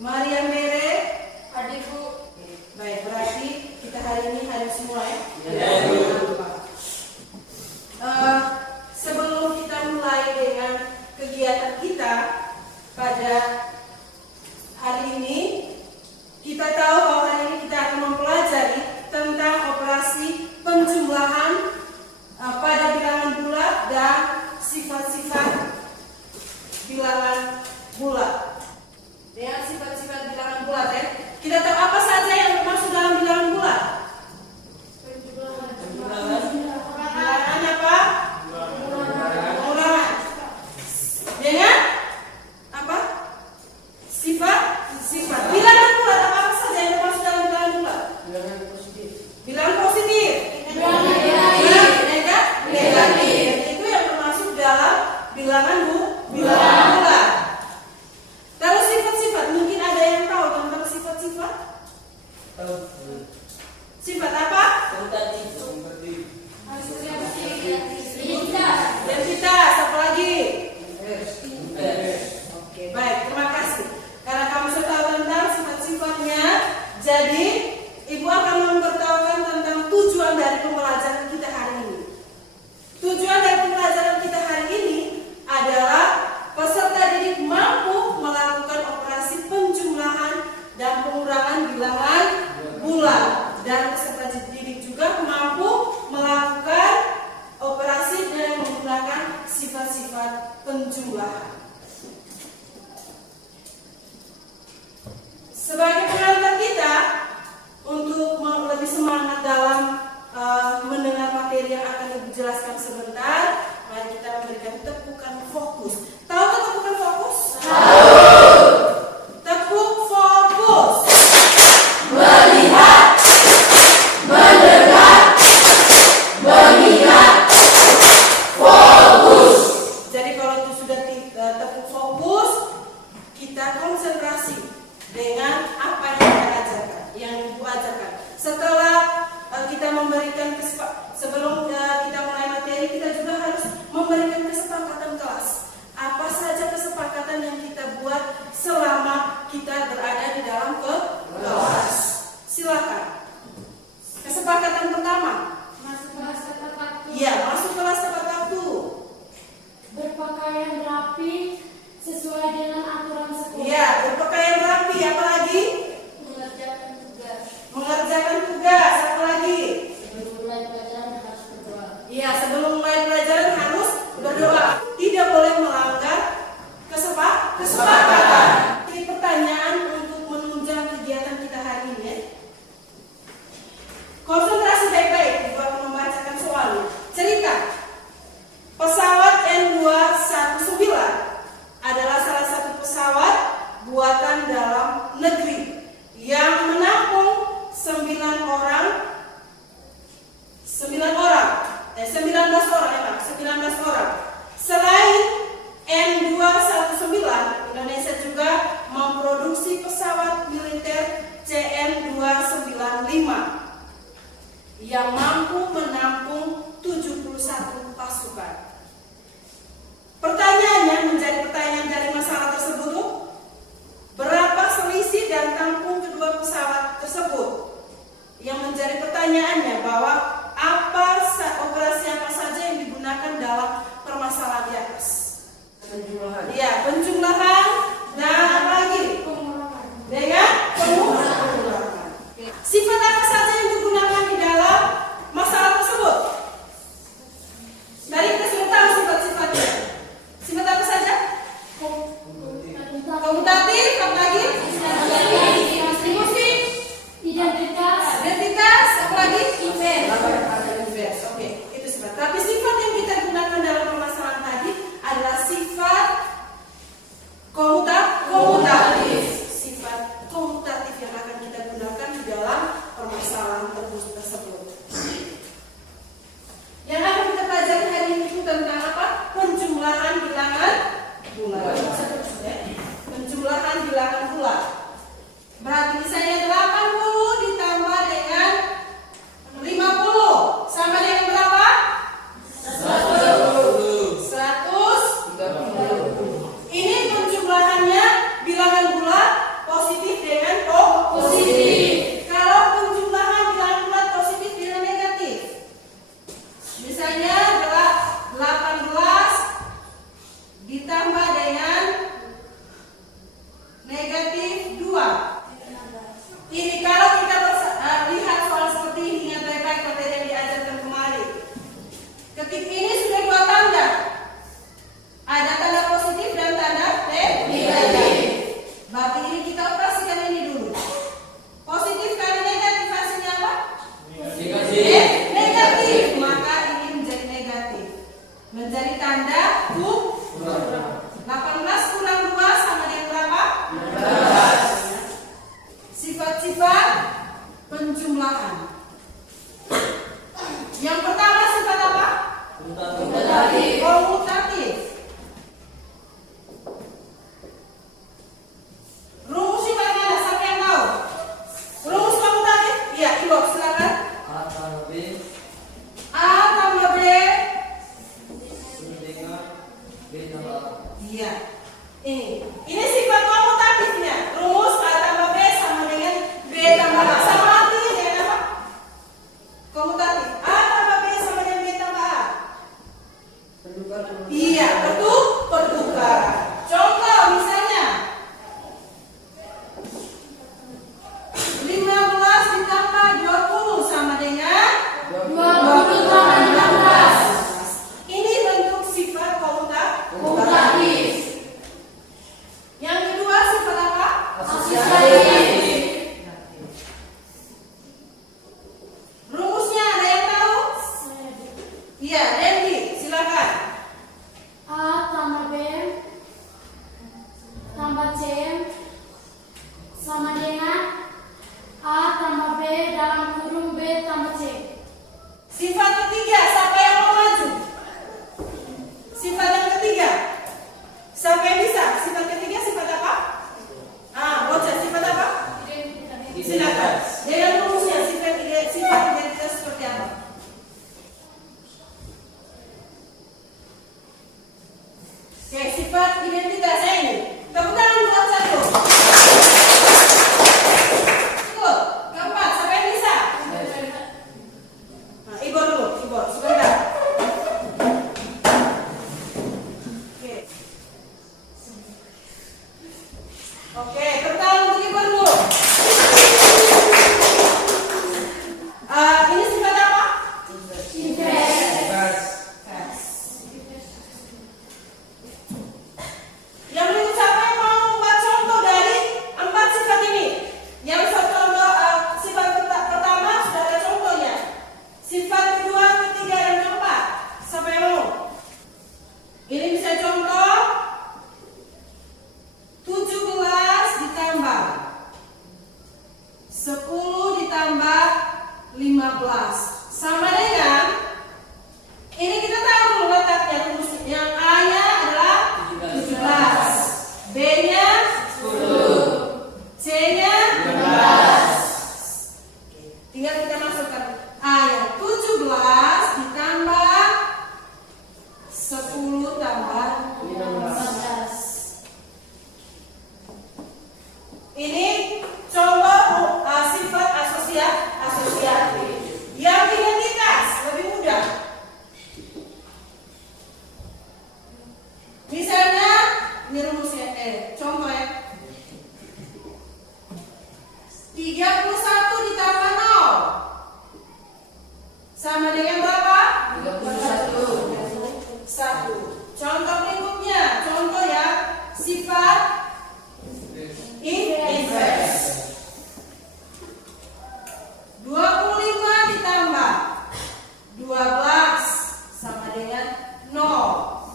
Mariam Bere. Hadir, Bu. Baik, berarti kita hari ini hadir semua ya. Sebelum kita mulai dengan kegiatan kita pada hari ini, kita tahu bahwa hari ini kita akan mempelajari tentang operasi penjumlahan pada bilangan bulat dan sifat-sifat bilangan bulat. Dengan sifat-sifat bilangan bulat ya. Kita tahu apa saja yang termasuk dalam bilangan bulat? Bilangan apa? Pengurangan. Dengan apa? Sifat. Bilangan bulat apa saja yang termasuk dalam bilangan bulat? Bilangan positif. Bilangan negatif. Itu yang termasuk dalam bilangan bulat. Terus sifat-sifat, mungkin ada yang tahu tentang sifat-sifat? Sifat apa? Identitas, apa lagi? Oke, baik, terima kasih. Karena kamu sudah tahu tentang sifat-sifatnya, jadi Ibu akan memberitahukan tentang tujuan dari pembelajaran kita hari ini. Tujuan dari pembelajaran kita hari ini adalah peserta didik mampu melakukan operasi penjumlahan dan pengurangan bilangan bulat, dan peserta didik juga mampu melakukan operasi dengan menggunakan sifat-sifat penjumlahan. Sebagai pengantar kita untuk lebih semangat dalam mendengar materi yang akan Ibu jelaskan sebentar, mari kita memberikan tepukan fokus. Tahu kan tepukan fokus? Tahu. Tepuk fokus. Melihat, mendengar, mengingat, fokus. Jadi kalau itu sudah tepuk fokus, kita konsentrasi dengan apa yang kita ajarkan, yang Ibu ajarkan. Setelah kita memberikan sebelum kita mulai materi, kita juga harus memberikan kesepakatan kelas. Apa saja kesepakatan yang kita buat selama kita berada di dalam kelas? Silakan. Kesepakatan pertama. Masuk kelas tepat waktu. Iya, masuk kelas tepat waktu. Berpakaian rapi sesuai dengan aturan sekolah. Iya, berpakaian rapi. Apa lagi? Mengerjakan tugas. Mengerjakan tugas. Apa lagi? Sebelum mulai pelajaran harus berdoa. Iya, sebelum mulai pelajaran harus berdoa. Tidak boleh melanggar kesepakatan. Ini pertanyaan untuk menunjang kegiatan kita hari ini ya. Konsentrasi baik-baik, Ibu akan membacakan soalnya. Cerita. Pesawat N219 adalah salah satu pesawat buatan dalam negeri yang menampung 19 orang. Selain N219, Indonesia juga memproduksi pesawat militer CN295 yang mampu menampung 71 pasukan. Pertanyaannya menjadi pertanyaan dari masalah tersebut, berapa selisih dan tampung kedua pesawat tersebut? Yang menjadi pertanyaannya bahwa operasi apa saja yang digunakan dalam permasalahan di atas? Penjumlahan. Ya, penjumlahan dan apa lagi? Pengurangan. Dengan pengurangan. Sifat apa saja yang digunakan di dalam masalah tersebut? Tadi kita sudah tahu sifat-sifatnya. Sifat apa saja? Komutatif, apa lagi? Distribusi, identitas, apa lagi? Invers. Oke, itu sifat. Tapi sifat yang kita gunakan dalam permasalahan tadi adalah sifat C-nya 12. Tinggal kita masukkan A-nya 17 ditambah 10 tambah 15. Ini contoh sifat asosiatif yang identitas lebih mudah. Misalnya ini rumusnya contoh ya. 31 ditambah 0 sama dengan berapa? 1. Contoh berikutnya, contoh ya sifat inverse. 25 ditambah 12 sama dengan 0.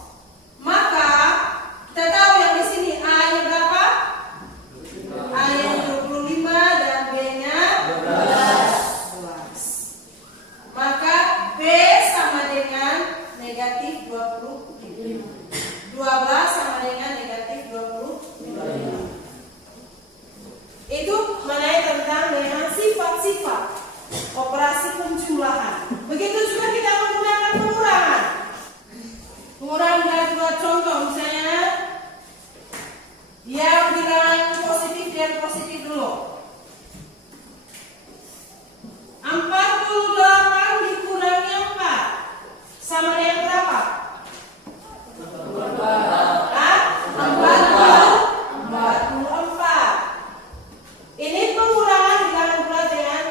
Maka kita tahu yang di sini A-nya berapa? A-nya 25 dan B-nya 12. Maka B sama dengan negatif 25. 12 sama dengan negatif 25. Itu mengenai tentang dengan sifat-sifat operasi penjumlahan. Begitu juga kita menggunakan pengurangan. Pengurangan dari dua contoh, misalnya yang bilangan positif dan positif dulu. 48 dikurangi 4 sama dengan berapa? 44. Ini pengurangan bilangan bulat dengan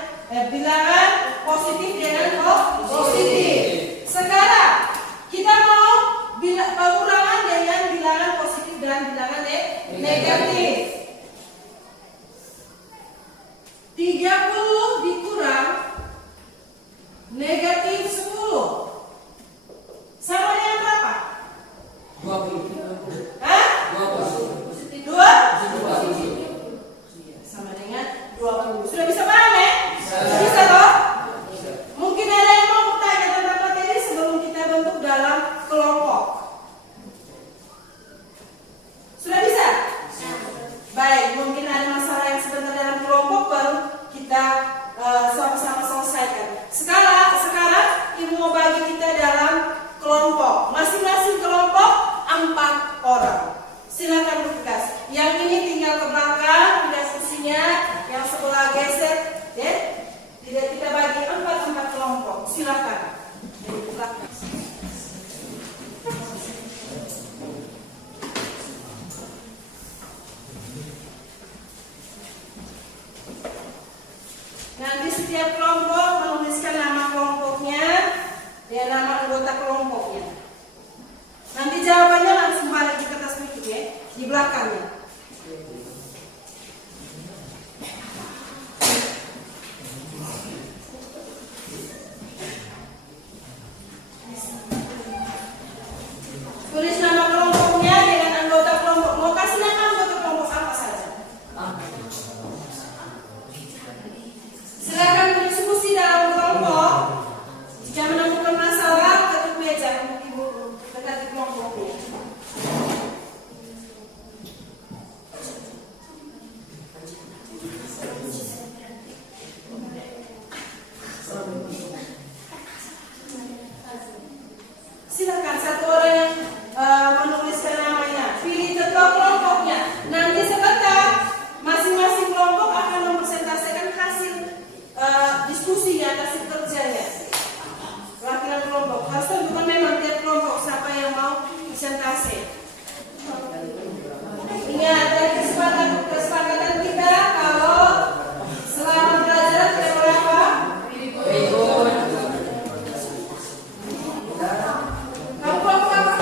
bilangan positif dengan positif. Sekarang kita mau pengurangan dengan bilangan positif dan bilangan negatif. 30 dikurang negatif 10 sama dengan berapa? 20. Hah? 20. 2? Sama dengan 20. Sudah bisa paham ya? Bisa toh? Mungkin ada yang mau bertanya tentang materi sebelum kita bentuk dalam kelompok. Sudah bisa? Baik, mungkin ada masalah yang sebentar dalam kelompok baru kita sama-sama selesaikan. Sekarang Ibu mau bagi kita dalam kelompok. Masing-masing kelompok 4 orang. Silakan bertugas. Yang ini tinggal ke belakang, tidak kursinya, yang sebelah geser, ya. Tidak, kita bagi 4 kelompok. Silakan. Dari belakang. Nanti setiap kelompok menuliskan nama kelompoknya dan nama anggota kelompoknya. Nanti jawabannya langsung balik di kertas berikut ya, di belakangnya. Tulis nama kelompoknya dengan anggota kelompok. Mau kasih nama anggota kelompok apa saja? Silakan berdiskusi dalam kelompok. Jika menemukan masalah, ketuk meja untuk Ibu dekat di kelompoknya. Silakan satu orang yang menuliskan namanya. Pilih ketua kelompoknya. Nanti sebentar masing-masing kelompok akan mempresentasikan hasil diskusinya, hasil kerjanya. Perwakilan kelompok harus tentukan memang tiap kelompok siapa yang mau presentasi. Ingat dari kesepakatan kita kalau selama belajar kita boleh apa? Kamu kelompok apa?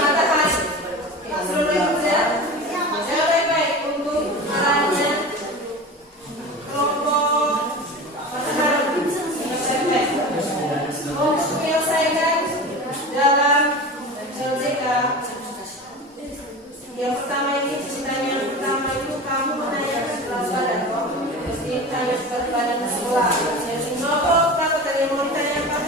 Matahari. Sudah baik ya? Sudah baik untuk arahnya kelompok matahari. Mau menyelesaikan dalam LJK. Yang pertama ini ceritanya yang pertama itu kamu menanyakan berat badan. Jadi tanya berat badan sebelah. Jadi nomor berapa tadi yang mau ditanyakan?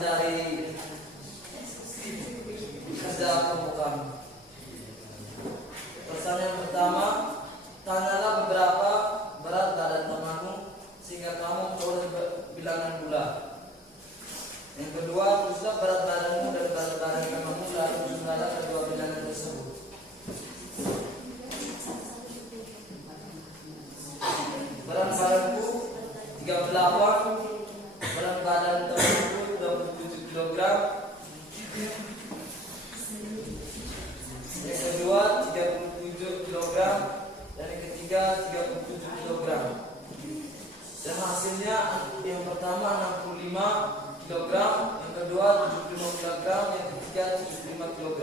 dari kerja kelompok kami. Pesan yang pertama, tanyalah beberapa berat badan temanmu sehingga kamu boleh bilangan gula. Yang kedua, tulislah berat badanmu dan berat badan temanmu lalu jumlahlah kedua bilangan tersebut. Berat badanku 38, berat badan temanku 27 kg. Yang kedua 37 kg dan yang ketiga 37 kg. Dan hasilnya yang pertama 65 kg, yang kedua 75 kg, yang ketiga 75 kg.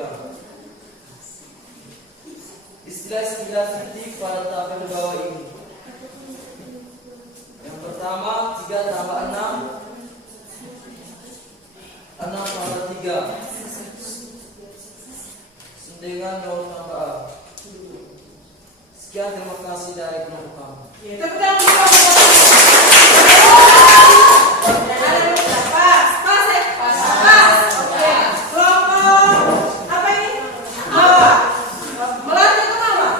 Istilah-istilah titik pada tabel di bawah ini. Yang pertama 3 tambah 6 tambah 3 dengan 0 tambah A. Sekian, terima kasih dari kelompok kami. Tepuk tangan untuk kelompok kami. Ada berapa? Pas ya? Pas. Oke. Kelompok apa ini? Bawah. Melati ke bawah.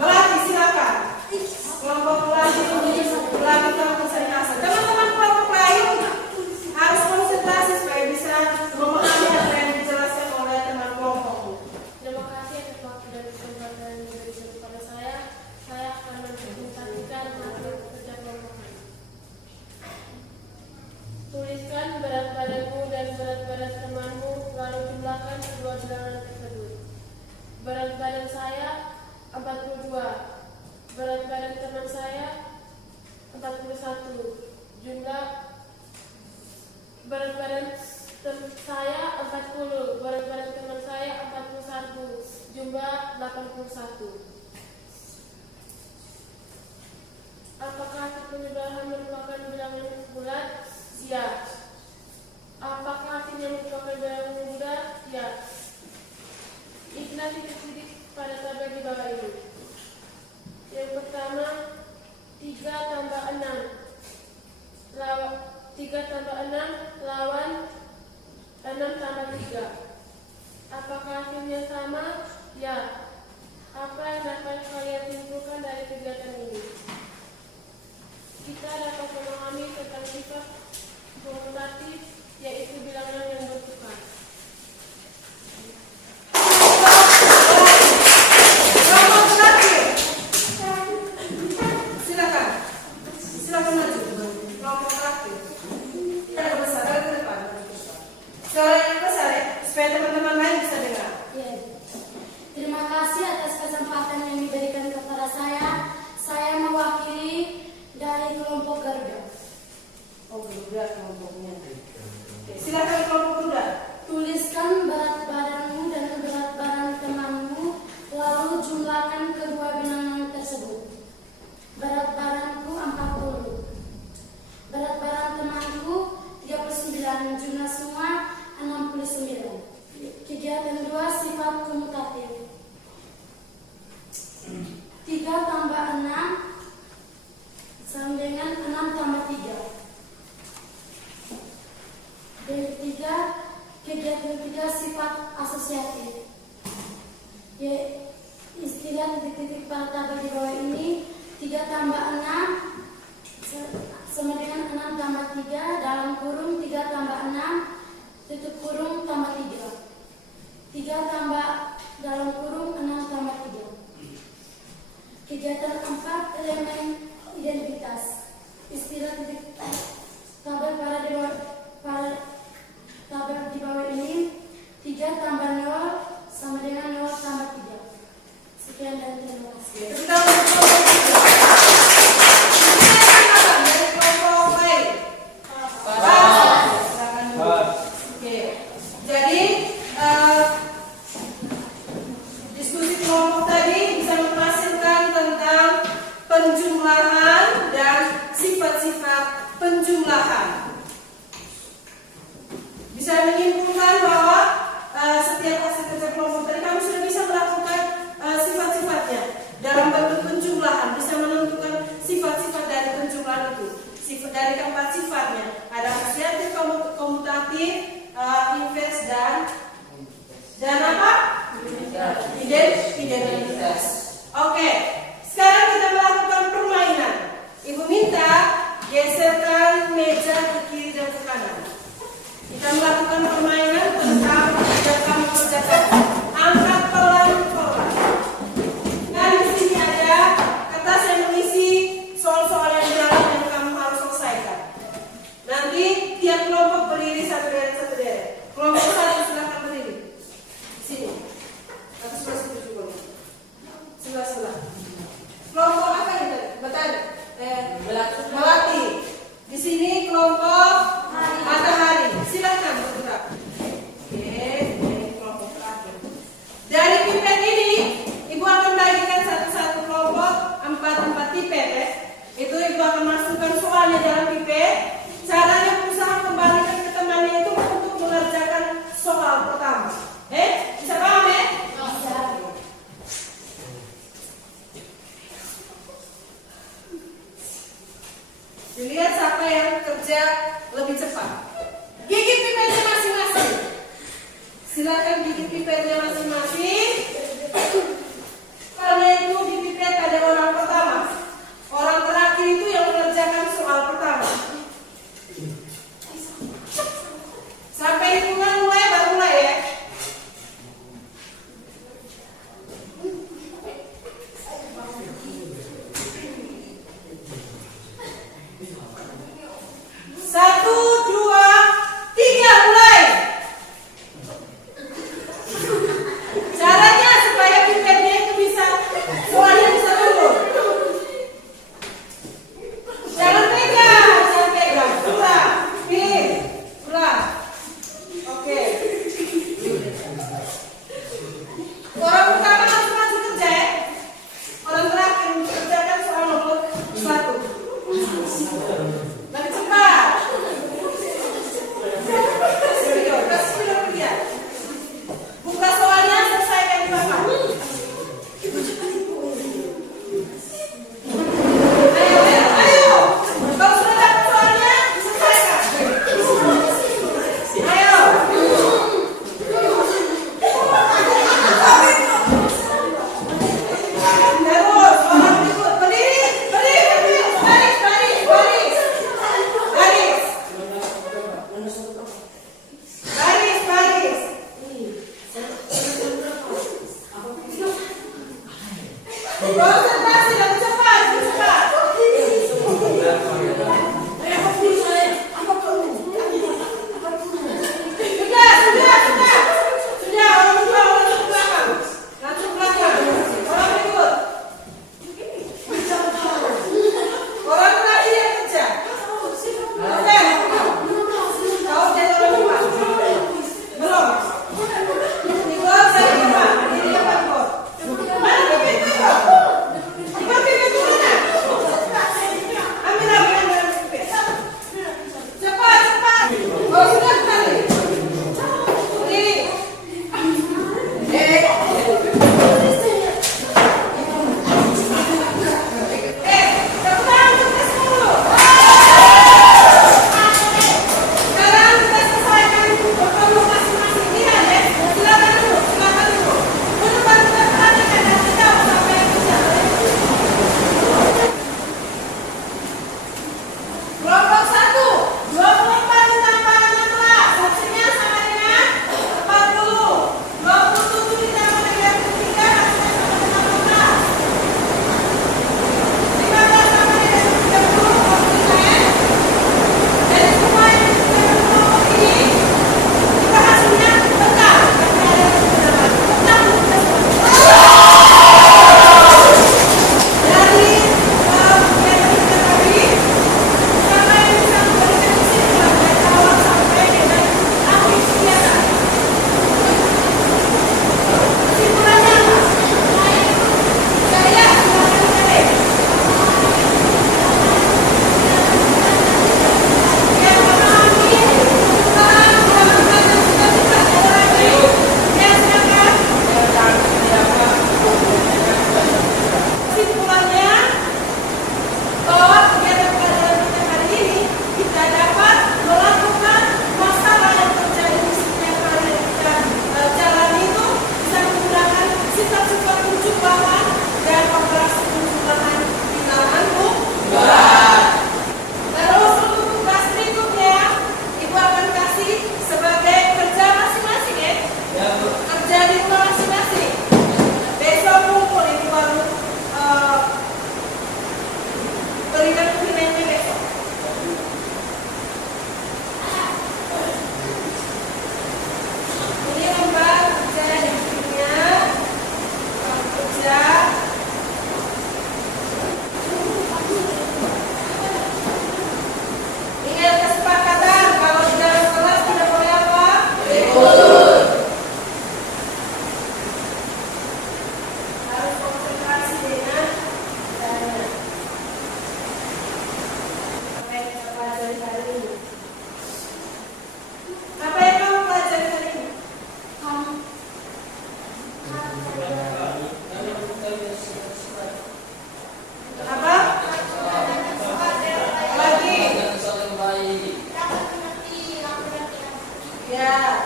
Melati, silakan. Kelompok melati kelompok Sarinasa. Teman-teman kelompok lain harus konsentrasi supaya bisa memahami apa yang dijelaskan oleh teman kelompokmu. Terima kasih atas waktu dan kesempatan yang diberikan kepada saya. Saya akan menpresentasikan hasil kerja kelompok. Tuliskan berat badanmu dan berat badan temanmu, lalu jumlahkan kedua bilangan tersebut. Berat badan saya 42, berat badan teman saya 41. Jumlah berat badan saya 40, berat badan teman saya 41, jumlah 81. Apakah hasil penjumlahan merupakan bilangan bulat? Ya. Apakah hasilnya merupakan bilangan bulat? Ya. Inilah titik-titik pada tabel di bawah ini. Yang pertama 3 tambah 6 lawan 6 tambah 3. Apakah hasilnya sama? Ya. Apa yang dapat kalian simpulkan dari kegiatan ini? Kita dapat memahami tentang sifat kumulatif, yaitu bilangan yang bertukar. Kelompok melati. Silakan. Silakan maju. Kelompok melati. Ada besar ke depan. Suara yang besar ya, supaya teman-teman lain bisa dengar. Ya. Terima kasih atas kesempatan yang diberikan kepada saya. Saya mewakili dari kelompok Garuda. Oh, Garuda kelompoknya. Oke, silakan kelompok Garuda. Tuliskan berat badanmu dan berat badan temanmu, lalu jumlahkan kedua bilangan tersebut. Berat badanku 40, berat badan temanku 39, jumlah semua 69. Kegiatan 2, sifat komutatif. 3 tambah 6 sama dengan 6 tambah 3. Dan ketiga, kegiatan 3, sifat asosiatif. Ya, istilah titik-titik pada tabel di bawah ini. 3 tambah 6 sama dengan 6 tambah 3 dalam kurung 3 tambah 6 tutup kurung tambah 3. 3 tambah dalam kurung 6 tambah 3. Kegiatan 4, elemen identitas. Istilah titik tabel pada tabel di bawah ini. 3 tambah 0 sama dengan 0 tambah 3. Sekian dan terima kasih. Kita untuk kelompok dari kelompok lain. Silakan dulu. Oke. Jadi diskusi kelompok tadi bisa menghasilkan tentang penjumlahan dan sifat-sifat penjumlahan. Bisa menyimpulkan bahwa setiap hasil kerja kelompok tadi kami sudah bisa melakukan sifat-sifatnya dalam bentuk penjumlahan, bisa menentukan sifat-sifat dari penjumlahan itu. Sifat dari keempat sifatnya ada asosiatif, komutatif, afirmatif, inverse dan apa? Identitas. Oke, sekarang kita melakukan permainan. Ibu minta geserkan meja ke kiri dan ke kanan. Kita melakukan permainan tentang yang kamu kerjakan. Angkat pelan-pelan. Nah, di sini ada kertas yang mengisi soal-soal yang di dalam yang kamu harus selesaikan. Nanti tiap kelompok berdiri satu deret. Kelompok satu silakan berdiri. Sini. Atau sebelah situ juga. Sebelah. Kelompok apa ini? Melati. Di sini kelompok matahari. Silakan bergerak.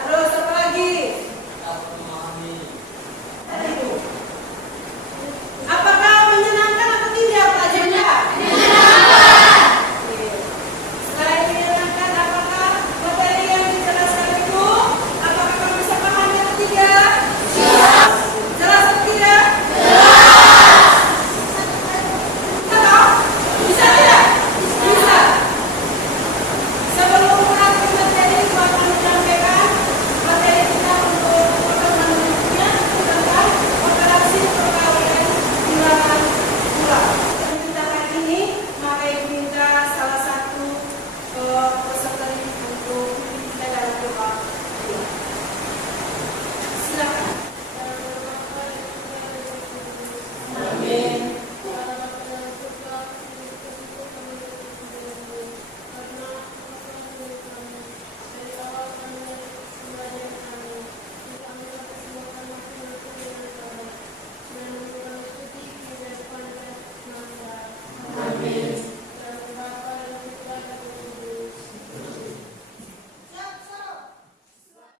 terus